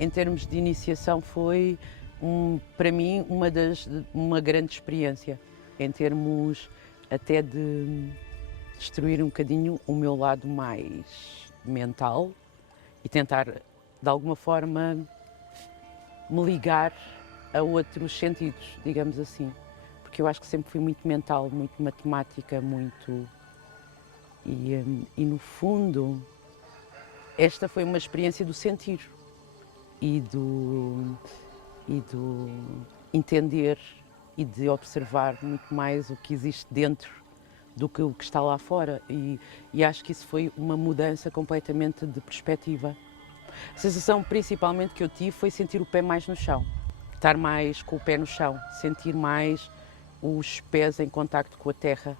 em termos de iniciação foi, para mim, uma grande experiência, em termos até de destruir um bocadinho o meu lado mais mental e tentar, de alguma forma, me ligar a outros sentidos, digamos assim. Porque eu acho que sempre fui muito mental, muito matemática, muito... E no fundo, esta foi uma experiência do sentir e do entender e de observar muito mais o que existe dentro do que o que está lá fora. E acho que isso foi uma mudança completamente de perspectiva. A sensação principalmente que eu tive foi sentir o pé mais no chão, estar mais com o pé no chão, sentir mais os pés em contacto com a terra.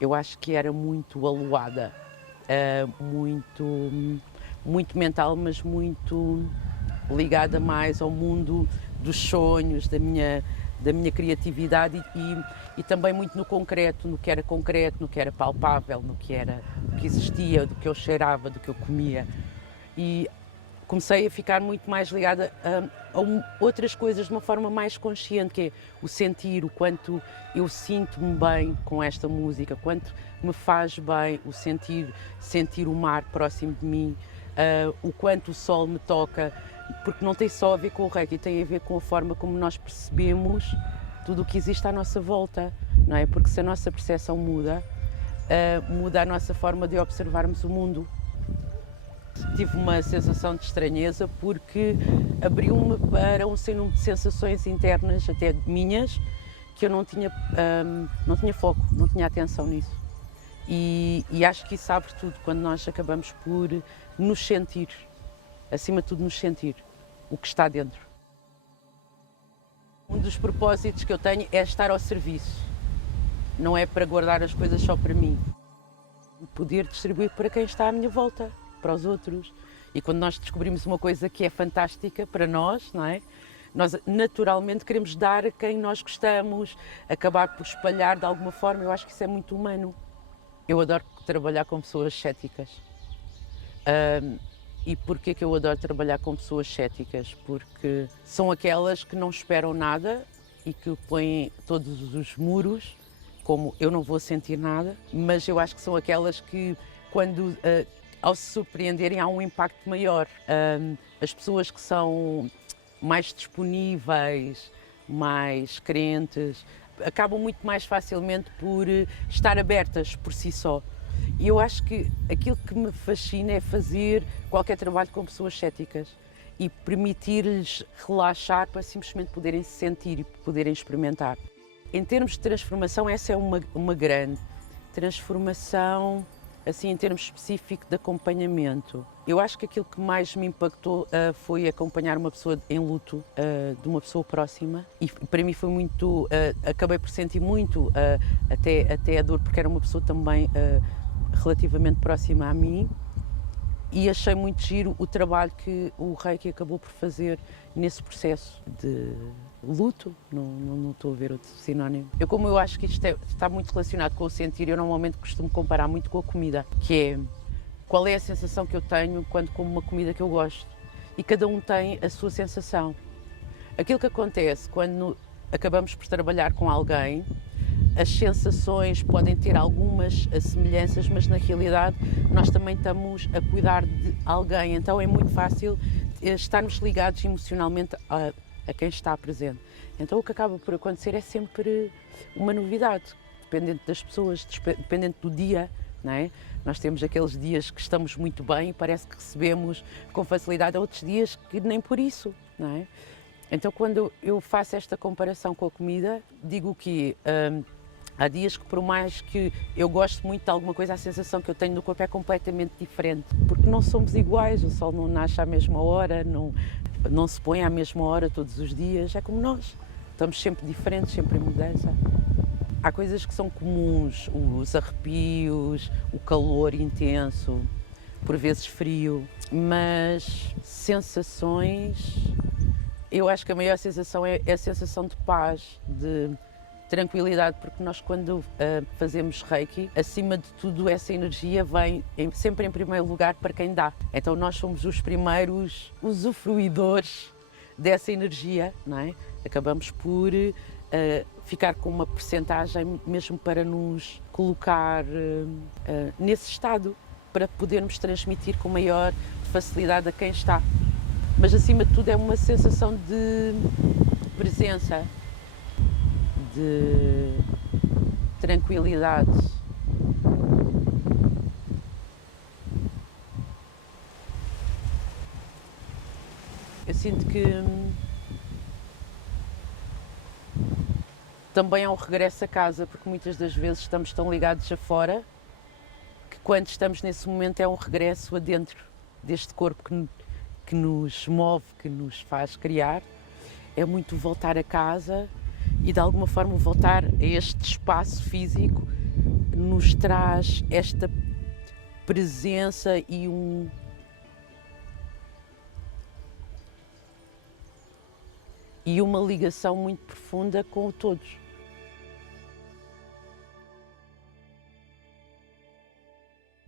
Eu acho que era muito aluada, muito mental, mas muito ligada mais ao mundo dos sonhos, da minha criatividade e também muito no concreto, no que era palpável, no que existia, do que eu cheirava, do que eu comia. E comecei a ficar muito mais ligada a outras coisas de uma forma mais consciente, que é o sentir, o quanto eu sinto-me bem com esta música, quanto me faz bem o sentir o mar próximo de mim, o quanto o sol me toca, porque não tem só a ver com o reggae, tem a ver com a forma como nós percebemos tudo o que existe à nossa volta, não é? Porque se a nossa percepção muda, muda a nossa forma de observarmos o mundo. Tive uma sensação de estranheza porque abriu-me para um sinnúmero de sensações internas, até minhas, que eu não tinha foco, não tinha atenção nisso. E acho que isso abre tudo quando nós acabamos por nos sentir, acima de tudo nos sentir, o que está dentro. Um dos propósitos que eu tenho é estar ao serviço, não é para guardar as coisas só para mim, poder distribuir para quem está à minha volta, para os outros. E quando nós descobrimos uma coisa que é fantástica para nós, não é? Nós naturalmente queremos dar a quem nós gostamos, acabar por espalhar de alguma forma. Eu acho que isso é muito humano. Eu adoro trabalhar com pessoas céticas. E porquê que eu adoro trabalhar com pessoas céticas? Porque são aquelas que não esperam nada e que põem todos os muros, como eu não vou sentir nada, mas eu acho que são aquelas que, quando ao se surpreenderem, há um impacto maior. As pessoas que são mais disponíveis, mais crentes, acabam muito mais facilmente por estar abertas por si só. E eu acho que aquilo que me fascina é fazer qualquer trabalho com pessoas céticas e permitir-lhes relaxar para simplesmente poderem se sentir e poderem experimentar. Em termos de transformação, essa é uma grande transformação, assim, em termos específicos de acompanhamento. Eu acho que aquilo que mais me impactou foi acompanhar uma pessoa em luto, de uma pessoa próxima, e para mim foi muito, acabei por sentir muito até a dor, porque era uma pessoa também relativamente próxima a mim, e achei muito giro o trabalho que o Reiki acabou por fazer nesse processo de luto, não estou a ver outro sinónimo. Como eu acho que isto está muito relacionado com o sentir, eu normalmente costumo comparar muito com a comida, que é qual é a sensação que eu tenho quando como uma comida que eu gosto. E cada um tem a sua sensação. Aquilo que acontece quando acabamos por trabalhar com alguém, as sensações podem ter algumas semelhanças, mas na realidade nós também estamos a cuidar de alguém, então é muito fácil estarmos ligados emocionalmente a quem está presente. Então o que acaba por acontecer é sempre uma novidade, dependente das pessoas, dependente do dia, não é? Nós temos aqueles dias que estamos muito bem e parece que recebemos com facilidade, outros dias que nem por isso, não é? Então quando eu faço esta comparação com a comida, digo que há dias que, por mais que eu goste muito de alguma coisa, a sensação que eu tenho no corpo é completamente diferente, porque não somos iguais, o sol não nasce à mesma hora, não se põe à mesma hora todos os dias, é como nós, estamos sempre diferentes, sempre em mudança. Há coisas que são comuns, os arrepios, o calor intenso, por vezes frio, mas sensações, eu acho que a maior sensação é a sensação de paz, de tranquilidade, porque nós quando fazemos Reiki, acima de tudo essa energia vem sempre em primeiro lugar para quem dá. Então nós somos os primeiros usufruidores dessa energia, não é? Acabamos por ficar com uma percentagem mesmo para nos colocar nesse estado, para podermos transmitir com maior facilidade a quem está. Mas acima de tudo é uma sensação de presença, de tranquilidade. Eu sinto que também é um regresso a casa, porque muitas das vezes estamos tão ligados a fora que quando estamos nesse momento é um regresso a dentro deste corpo que nos move, que nos faz criar. É muito voltar a casa e de alguma forma voltar a este espaço físico nos traz esta presença e uma ligação muito profunda com o todos.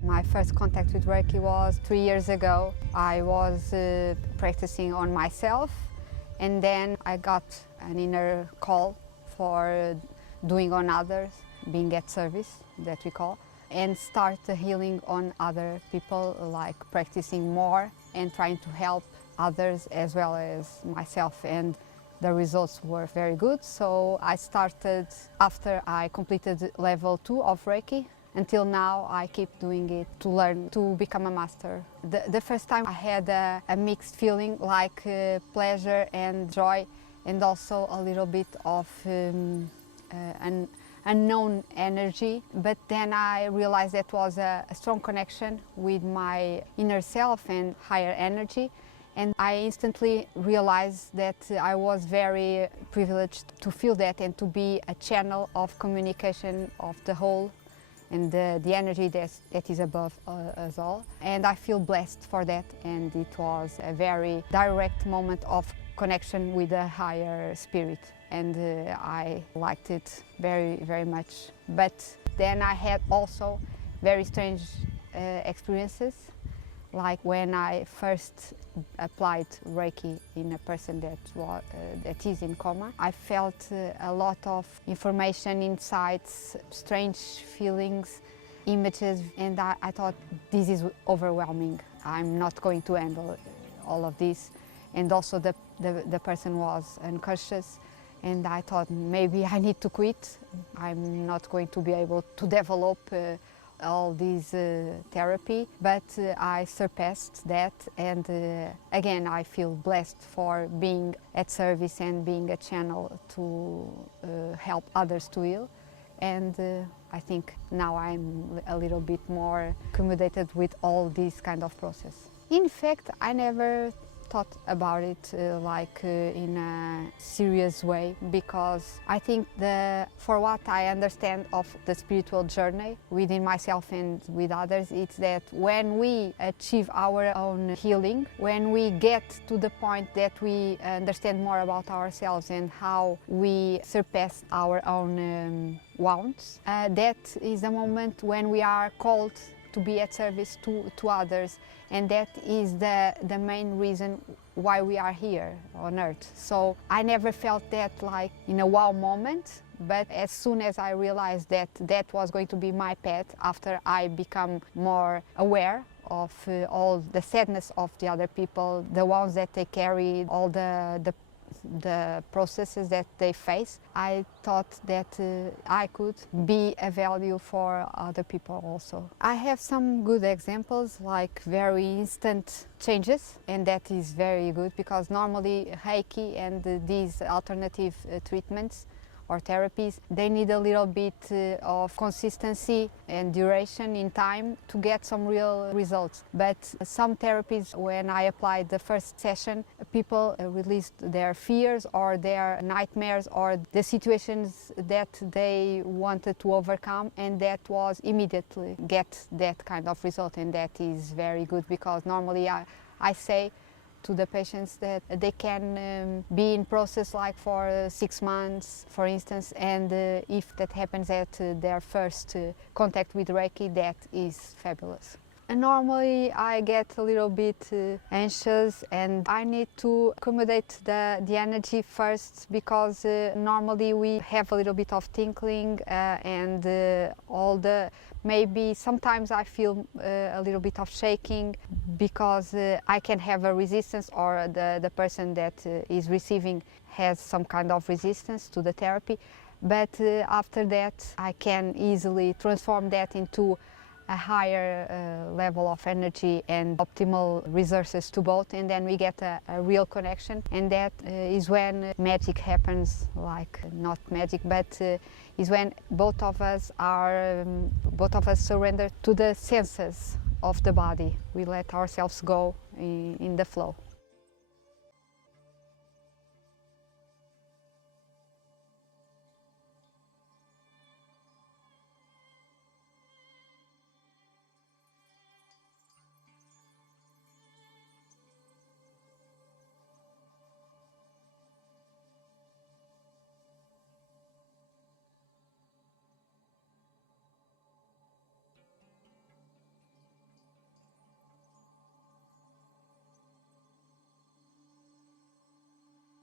My first contact with Reiki was 3 years ago. I was practicing on myself, and then I got an inner call for doing on others, being at service, that we call, and start healing on other people, like practicing more and trying to help others as well as myself. And the results were very good. So I started after I completed level 2 of Reiki. Until now, I keep doing it to learn to become a master. The first time I had a mixed feeling, like pleasure and joy, and also a little bit of an unknown energy. But then I realized that was a strong connection with my inner self and higher energy. And I instantly realized that I was very privileged to feel that and to be a channel of communication of the whole and the energy that is above us all. And I feel blessed for that, and it was a very direct moment of connection with a higher spirit, and I liked it very, very much. But then I had also very strange experiences, like when I first applied Reiki in a person that is in coma. I felt a lot of information, insights, strange feelings, images, and I thought, this is overwhelming. I'm not going to handle all of this. And also the person was unconscious, and I thought, maybe I need to quit. I'm not going to be able to develop all this therapy, but I surpassed that, and again I feel blessed for being at service and being a channel to help others to heal. And I think now I'm a little bit more accommodated with all this kind of process. In fact, I never thought about it in a serious way, because I think for what I understand of the spiritual journey within myself and with others, it's that when we achieve our own healing, when we get to the point that we understand more about ourselves and how we surpass our own wounds, that is the moment when we are called to be at service to others, and that is the main reason why we are here on earth. So I never felt that like in a wow moment, but as soon as I realized that that was going to be my path, after I become more aware of all the sadness of the other people, the wounds that they carry, all the processes that they face, I thought that I could be a value for other people also. I have some good examples, like very instant changes, and that is very good, because normally Reiki and these alternative treatments or therapies, they need a little bit of consistency and duration in time to get some real results. But some therapies, when I applied the first session, people released their fears or their nightmares or the situations that they wanted to overcome, and that was immediately get that kind of result. And that is very good, because normally I say to the patients that they can be in process like for 6 months, for instance, and if that happens at their first contact with Reiki, that is fabulous. And normally I get a little bit anxious and I need to accommodate the energy first, because normally we have a little bit of tingling and maybe sometimes I feel a little bit of shaking, because I can have a resistance, or the person that is receiving has some kind of resistance to the therapy. But after that I can easily transform that into a higher level of energy and optimal resources to both, and then we get a real connection, and that is when magic happens. Like, not magic, but is when both of us surrender to the senses of the body. We let ourselves go in the flow.